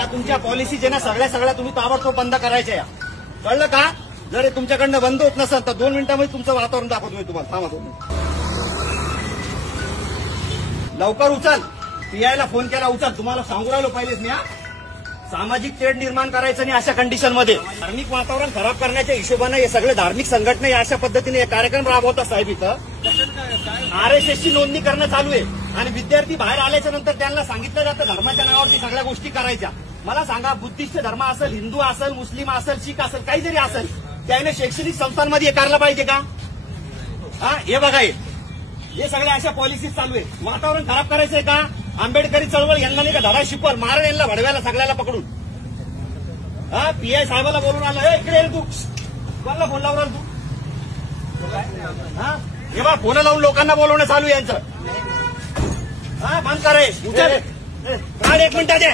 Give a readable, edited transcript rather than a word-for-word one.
या तुमच्या पॉलिसी जे ना सगळ्या तुम्ही ताबडतोब बंद करायच्या या, कळलं का? जर हे तुमच्याकडनं बंद होत नसेल तर 2 मिनिटांमध्ये तुमचं वातावरण दाखवतो मी तुम्हाला. थांबा 2 मिनिट. लवकर उचल. पीआयला फोन केला, उचल. तुम्हाला सांगू राहिलो पहिलेच मी. सामाजिक तेढ निर्माण करायचं नाही अशा कंडिशनमध्ये. धार्मिक वातावरण खराब करण्याच्या हिशोबाने हे सगळे धार्मिक संघटना अशा पद्धतीने कार्यक्रम राबवतात साहेब. इथं आरएसएसची नोंदणी करणं चालू आहे आणि विद्यार्थी बाहेर आल्याच्या नंतर त्यांना सांगितलं जातं धर्माच्या नावावरती सगळ्या गोष्टी करायच्या. मला सांगा, बुद्धिस्ट धर्म असेल, हिंदू असेल, मुस्लिम असेल, शीख असेल, काही जरी असेल, त्याने शैक्षणिक संस्थांमध्ये हे करायला पाहिजे का? हे बघा, हे सगळ्या अशा पॉलिसीज चालू आहे. वातावरण खराब करायचंय का? आंबेडकरी चळवळ यांना नाही का धडा शिकवल, मारण यांना भडव्याला सगळ्याला पकडून. पीआय साहेबाला बोलून आलं, इकडे ये तू. कोणाला फोन लावून तू? हे बा, फोन लावून लोकांना बोलवणं चालू आहे यांचं. बंद करे. 1 मिनिट दे.